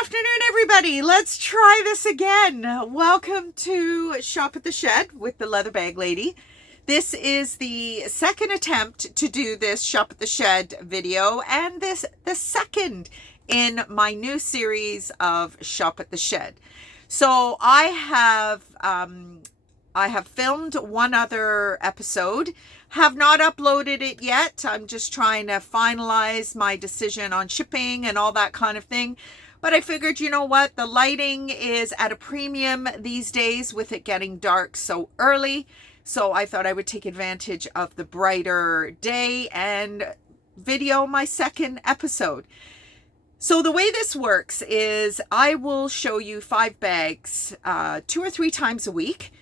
afternoon, everybody. Let's try this again. Welcome to Shop at the Shed with the Leather Bag Lady. This is the second attempt to do this Shop at the Shed video, and the second in my new series of Shop at the Shed. So I have filmed one other episode, have not uploaded it yet. I'm just trying to finalize my decision on shipping and all that kind of thing. But I figured, you know what, the lighting is at a premium these days with it getting dark so early. So I thought I would take advantage of the brighter day and video my second episode. So the way this works is I will show you 5 bags 2 or 3 times a week.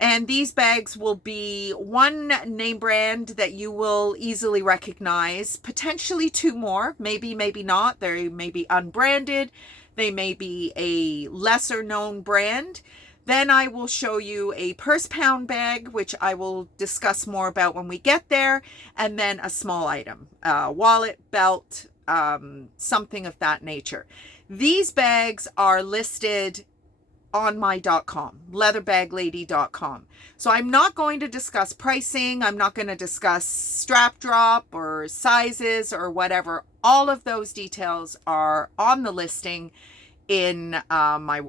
And these bags will be one name brand that you will easily recognize, potentially 2 more, maybe not. They may be unbranded. They may be a lesser known brand. Then I will show you a purse pound bag, which I will discuss more about when we get there. And then a small item, wallet, belt, something of that nature. These bags are listed on my .com, leatherbag-lady.com. So I'm not going to discuss pricing. I'm not going to discuss strap drop or sizes or whatever. All of those details are on the listing in on my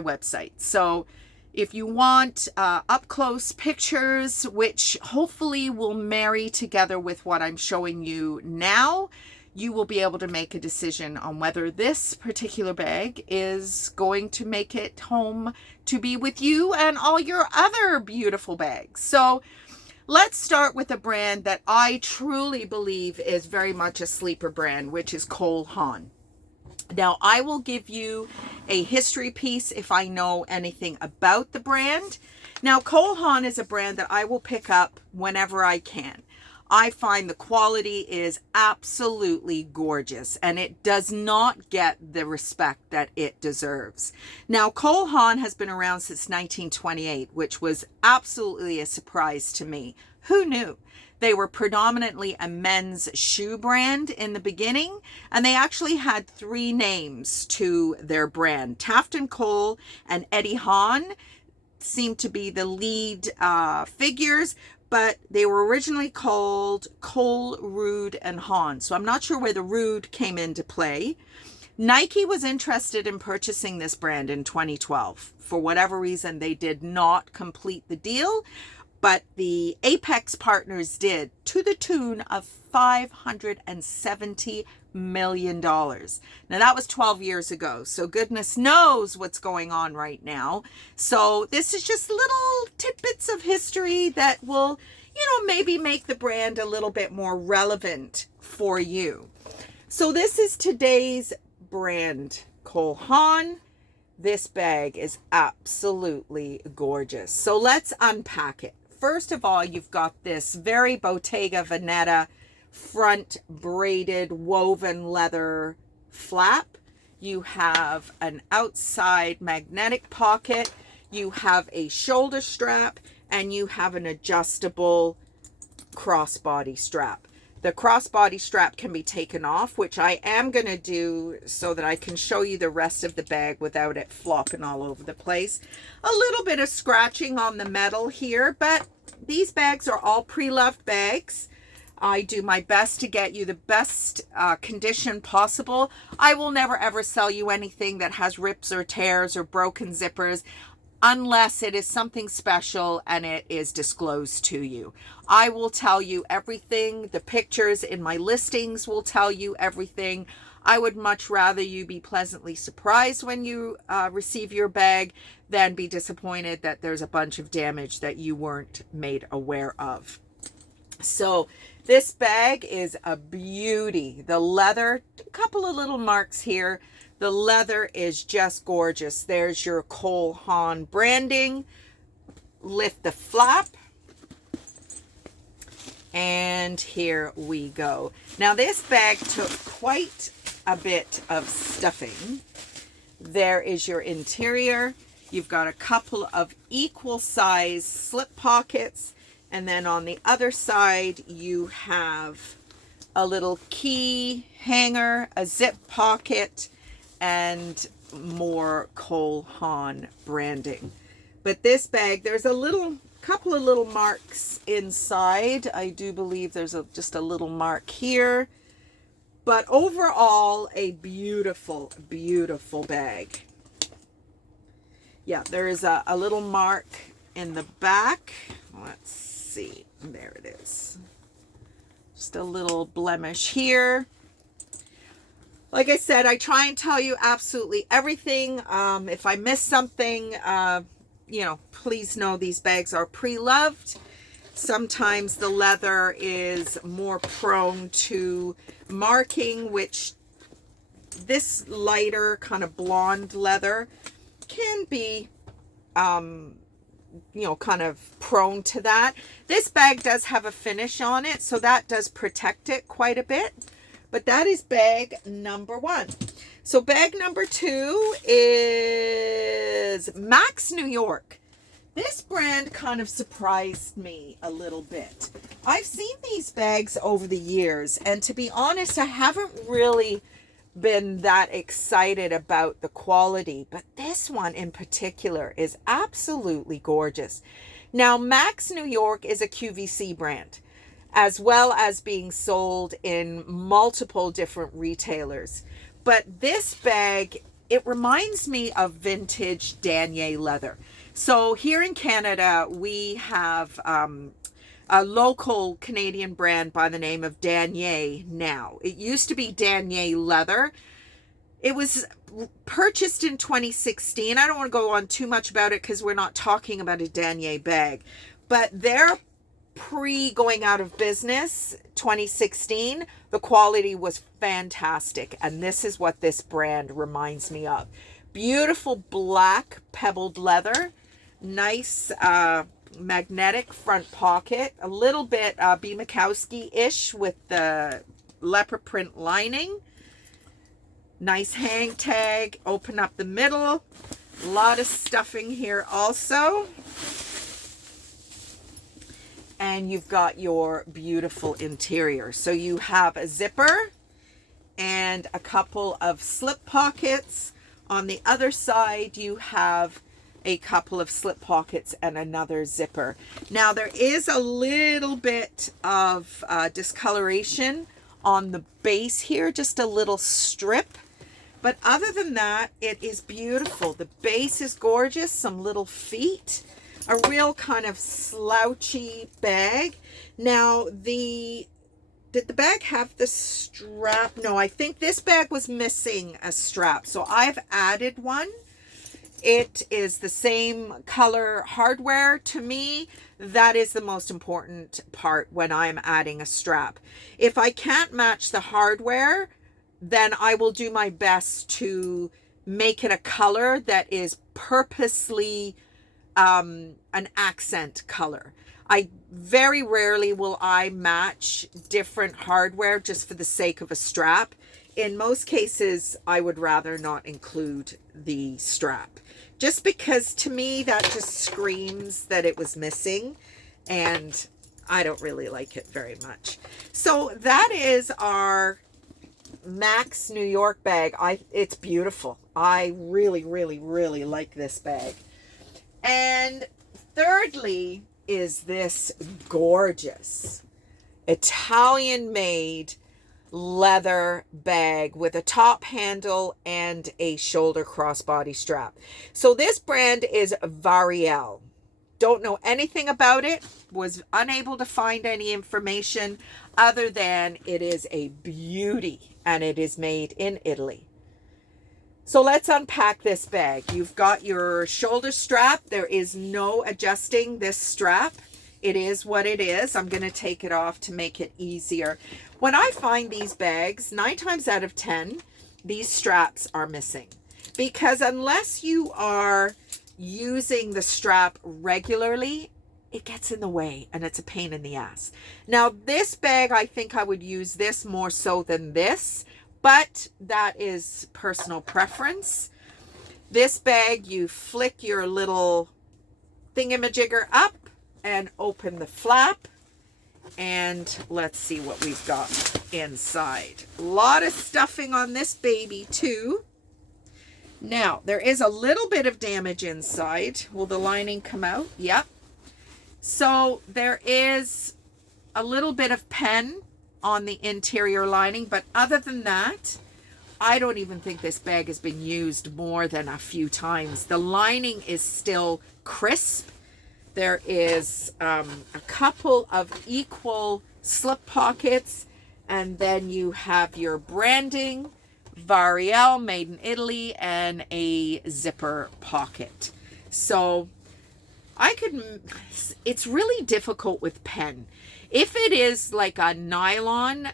website. So if you want up close pictures, which hopefully will marry together with what I'm showing you now, you will be able to make a decision on whether this particular bag is going to make it home to be with you and all your other beautiful bags. So let's start with a brand that I truly believe is very much a sleeper brand, which is Cole Haan. Now, I will give you a history piece if I know anything about the brand. Now, Cole Haan is a brand that I will pick up whenever I can. I find the quality is absolutely gorgeous, and it does not get the respect that it deserves. Now, Cole Haan has been around since 1928, which was absolutely a surprise to me. Who knew? They were predominantly a men's shoe brand in the beginning, and they actually had 3 names to their brand. Taft & Cole and Eddie Haan seemed to be the lead figures, but they were originally called Cole, Rude, and Haan. So I'm not sure where the Rude came into play. Nike was interested in purchasing this brand in 2012. For whatever reason, they did not complete the deal, but the Apex partners did, to the tune of $570 million. Now, that was 12 years ago, so goodness knows what's going on right now. So this is just little tidbits of history that will, maybe make the brand a little bit more relevant for you. So this is today's brand, Cole Haan. This bag is absolutely gorgeous. So let's unpack it. First of all, you've got this very Bottega Veneta front braided woven leather flap. You have an outside magnetic pocket. You have a shoulder strap, and you have an adjustable crossbody strap. The crossbody strap can be taken off, which I am going to do so that I can show you the rest of the bag without it flopping all over the place. A little bit of scratching on the metal here, but these bags are all pre-loved bags. I do my best to get you the best condition possible. I will never ever sell you anything that has rips or tears or broken zippers unless it is something special and it is disclosed to you. I will tell you everything. The pictures in my listings will tell you everything. I would much rather you be pleasantly surprised when you receive your bag than be disappointed that there's a bunch of damage that you weren't made aware of. So this bag is a beauty. The leather, a couple of little marks here. The leather is just gorgeous. There's your Cole Haan branding. Lift the flap. And here we go. Now this bag took quite a bit of stuffing. There is your interior. You've got a couple of equal size slip pockets. And then on the other side, you have a little key hanger, a zip pocket, and more Cole Haan branding. But this bag, there's a couple of little marks inside. I do believe there's just a little mark here. But overall, a beautiful, beautiful bag. Yeah, there is a little mark in the back. Let's see. There it is. Just a little blemish here. Like I said, I try and tell you absolutely everything. If I miss something, please know these bags are pre-loved. Sometimes the leather is more prone to marking, which this lighter kind of blonde leather can be, kind of prone to that. This bag does have a finish on it, so that does protect it quite a bit. But that is bag number 1. So bag number 2 is Max New York. This brand kind of surprised me a little bit. I've seen these bags over the years, and to be honest, I haven't really been that excited about the quality, but this one in particular is absolutely gorgeous. Now, Max New York is a QVC brand, as well as being sold in multiple different retailers. But this bag, it reminds me of vintage Denier leather. So here in Canada, we have a local Canadian brand by the name of Denier now. It used to be Denier Leather. It was purchased in 2016. I don't want to go on too much about it because we're not talking about a Denier bag. But they're pre-going out of business, 2016, the quality was fantastic. And this is what this brand reminds me of. Beautiful black pebbled leather. Nice magnetic front pocket, a little bit B. Mikowski-ish with the leopard print lining. Nice hang tag, open up the middle. A lot of stuffing here also. And you've got your beautiful interior. So you have a zipper and a couple of slip pockets. On the other side, you have a couple of slip pockets and another zipper. Now there is a little bit of discoloration on the base here, just a little strip. But other than that, it is beautiful. The base is gorgeous, some little feet, a real kind of slouchy bag. Now did the bag have the strap? No, I think this bag was missing a strap. So I've added one. It is the same color hardware. To me, that is the most important part when I'm adding a strap. If I can't match the hardware, then I will do my best to make it a color that is purposely an accent color. I very rarely will I match different hardware just for the sake of a strap. In most cases, I would rather not include the strap. Just because to me that just screams that it was missing, and I don't really like it very much. So that is our Max New York bag. It's beautiful. I really, really, really like this bag. And thirdly is this gorgeous Italian-made leather bag with a top handle and a shoulder crossbody strap. So this brand is Variel. Don't know anything about it, was unable to find any information other than it is a beauty and it is made in Italy. So let's unpack this bag. You've got your shoulder strap. There is no adjusting this strap. It is what it is. I'm going to take it off to make it easier. When I find these bags, 9 times out of 10, these straps are missing. Because unless you are using the strap regularly, it gets in the way and it's a pain in the ass. Now, this bag, I think I would use this more so than this, but that is personal preference. This bag, you flick your little thingamajigger up and open the flap, and let's see what we've got inside. A lot of stuffing on this baby too. Now, there is a little bit of damage inside. Will the lining come out? Yep. So there is a little bit of pen on the interior lining, but other than that, I don't even think this bag has been used more than a few times. The lining is still crisp. There is a couple of equal slip pockets, and then you have your branding, Variel, made in Italy, and a zipper pocket. So it's really difficult with pen. If it is like a nylon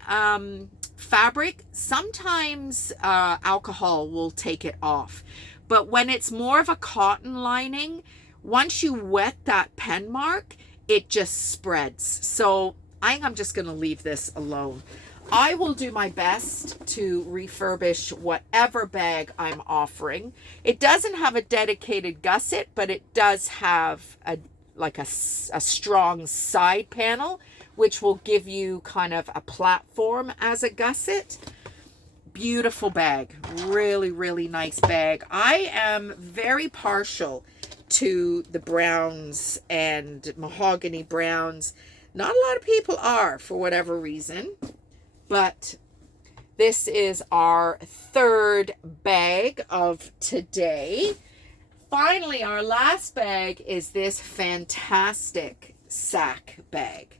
fabric, sometimes alcohol will take it off. But when it's more of a cotton lining, once you wet that pen mark, it just spreads. So I think I'm just going to leave this alone. I will do my best to refurbish whatever bag I'm offering. It doesn't have a dedicated gusset, but it does have a strong side panel, which will give you kind of a platform as a gusset. Beautiful bag. Really, really nice bag. I am very partial to the browns and mahogany browns. Not a lot of people are, for whatever reason. But this is our third bag of today. Finally, our last bag is this fantastic sack bag.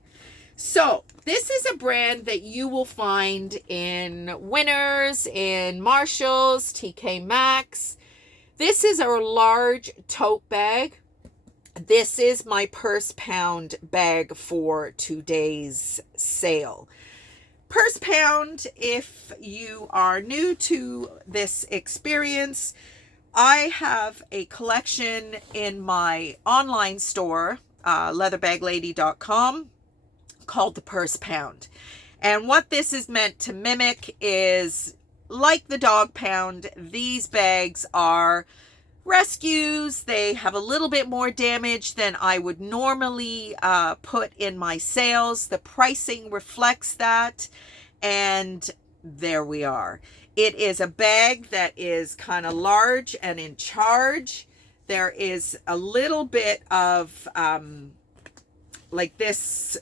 So this is a brand that you will find in Winners, in Marshalls, TK Maxx. This is our large tote bag. This is my purse pound bag for today's sale. Purse pound, if you are new to this experience, I have a collection in my online store, leatherbag-lady.com, called the Purse Pound. And what this is meant to mimic is, like the dog pound, these bags are rescues. They have a little bit more damage than I would normally put in my sales. The pricing reflects that, and there we are. It is a bag that is kind of large and in charge. There is a little bit of like this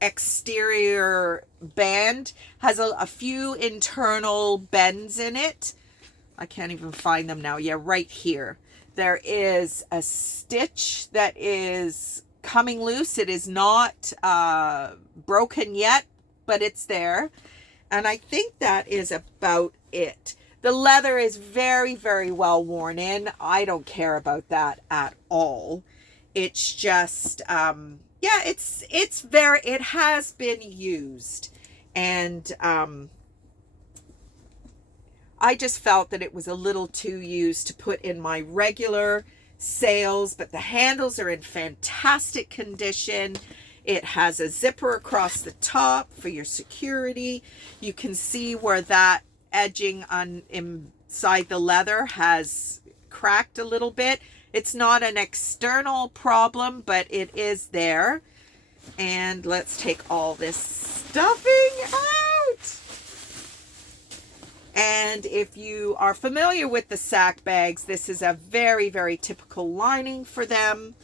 exterior band has a few internal bends in it. I can't even find them now. Yeah, right here. There is a stitch that is coming loose. It is not broken yet, but it's there. And I think that is about it. The leather is very, very well worn in. I don't care about that at all. It's just, yeah, it has been used. And I just felt that it was a little too used to put in my regular sales, but the handles are in fantastic condition. It has a zipper across the top for your security. You can see where that edging inside the leather has cracked a little bit. It's not an external problem, but it is there. And let's take all this stuffing out. And if you are familiar with the sack bags, this is a very, very typical lining for them.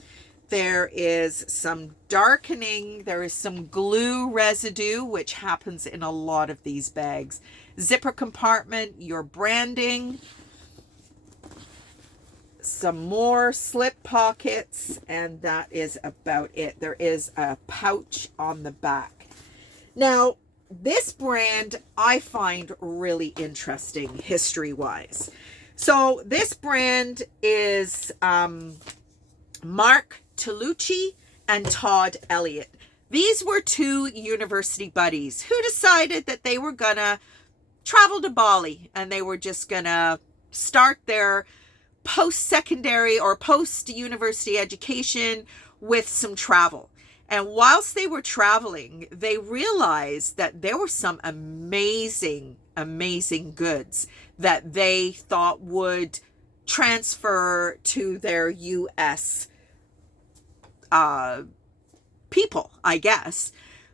There is some darkening. There is some glue residue, which happens in a lot of these bags. Zipper compartment, your branding. Some more slip pockets, and that is about it. There is a pouch on the back. Now, this brand I find really interesting history-wise. So this brand is Mark Tolucci and Todd Elliot. These were two university buddies who decided that they were gonna travel to Bali and they were just gonna start their post-secondary or post-university education with some travel. And whilst they were traveling, they realized that there were some amazing, amazing goods that they thought would transfer to their U.S. People, I guess.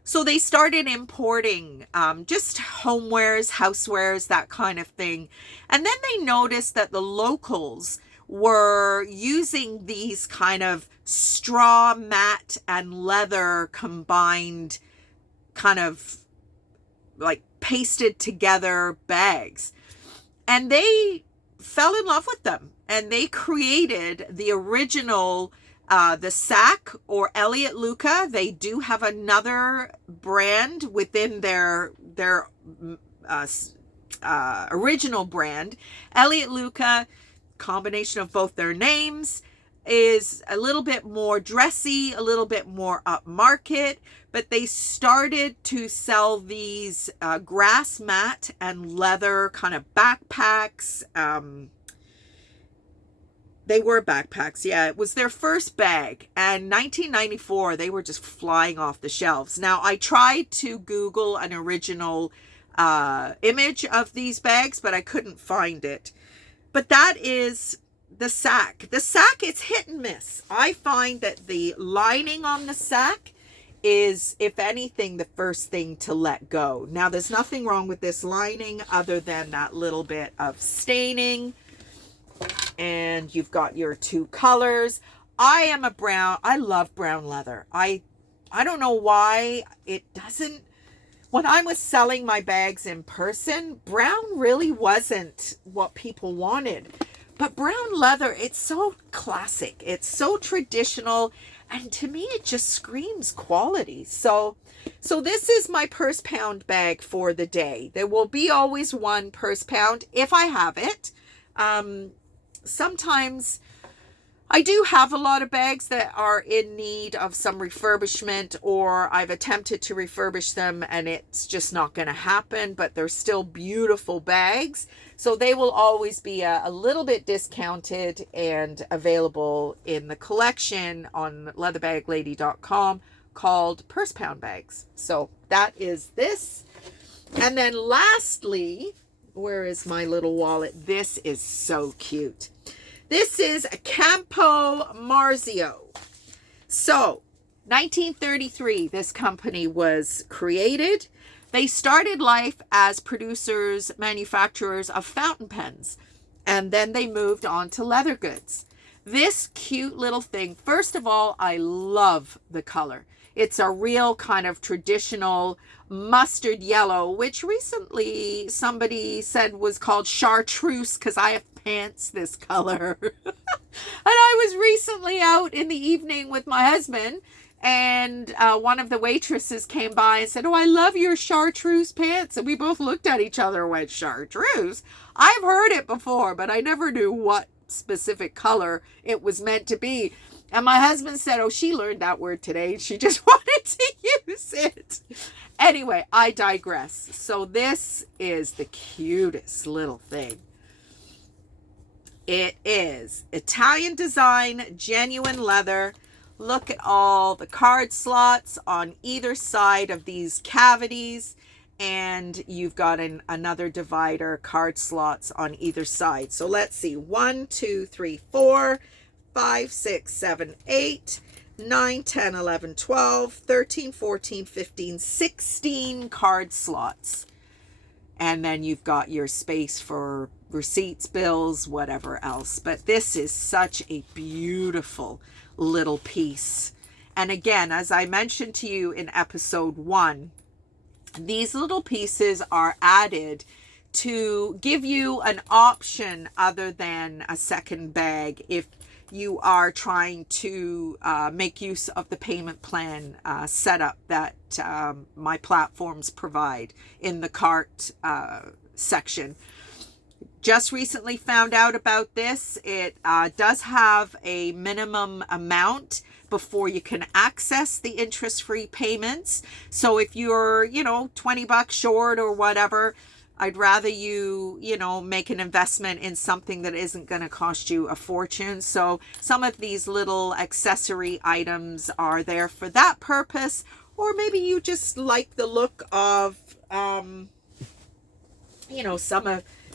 So they started importing just homewares, housewares, that kind of thing. And then they noticed that the locals were using these kind of straw, mat, and leather combined, kind of like pasted together bags. And they fell in love with them. And they created the original the sack, or Elliot Luca. They do have another brand within their original brand. Elliot Luca, combination of both their names, is a little bit more dressy, a little bit more upmarket, but they started to sell these grass mat and leather kind of backpacks. They were backpacks, yeah. It was their first bag. And 1994, they were just flying off the shelves. Now, I tried to Google an original image of these bags, but I couldn't find it. But that is the sack. The sack is hit and miss. I find that the lining on the sack is, if anything, the first thing to let go. Now, there's nothing wrong with this lining other than that little bit of staining. And you've got your two colors. I am a brown. I love brown leather. I don't know why it doesn't. When I was selling my bags in person, brown really wasn't what people wanted. But brown leather, it's so classic. It's so traditional. And to me, it just screams quality. So this is my purse pound bag for the day. There will be always one purse pound if I have it. Sometimes I do have a lot of bags that are in need of some refurbishment, or I've attempted to refurbish them and it's just not going to happen, but they're still beautiful bags. So they will always be a little bit discounted and available in the collection on leatherbag-lady.com called purse pound bags. So that is this. And then lastly, where is my little wallet? This is so cute. This is a Campo Marzio. So, 1933, this company was created. They started life as producers, manufacturers of fountain pens, and then they moved on to leather goods. This cute little thing, first of all, I love the color. It's a real kind of traditional mustard yellow, which recently somebody said was called chartreuse because I have pants this color. And I was recently out in the evening with my husband, and one of the waitresses came by and said, "Oh, I love your chartreuse pants." And we both looked at each other and went, "Chartreuse? I've heard it before, but I never knew what specific color it was meant to be." And my husband said, "Oh, she learned that word today. She just wanted to use it." Anyway, I digress. So this is the cutest little thing. It is Italian design, genuine leather. Look at all the card slots on either side of these cavities. And you've got another divider, card slots on either side. So let's see. 1, 2, 3, 4, 5, 6, 7, 8, 9, 10, 11, 12, 13, 14, 15, 16 card slots. And then you've got your space for receipts, bills, whatever else. But this is such a beautiful little piece. And again, as I mentioned to you in episode 1, these little pieces are added to give you an option other than a second bag if you are trying to make use of the payment plan setup that my platforms provide in the cart section. Just recently found out about this. It does have a minimum amount before you can access the interest-free payments. So if you're, $20 short or whatever, I'd rather you make an investment in something that isn't going to cost you a fortune. So some of these little accessory items are there for that purpose. Or maybe you just like the look of,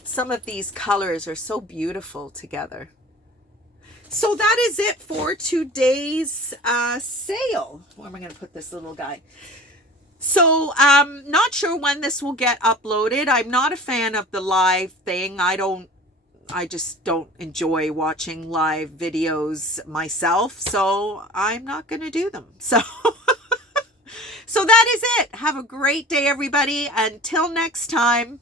some of these colors are so beautiful together. So that is it for today's sale. Where am I going to put this little guy? So, not sure when this will get uploaded. I'm not a fan of the live thing. I just don't enjoy watching live videos myself, so I'm not going to do them. So, so that is it. Have a great day, everybody. Until next time.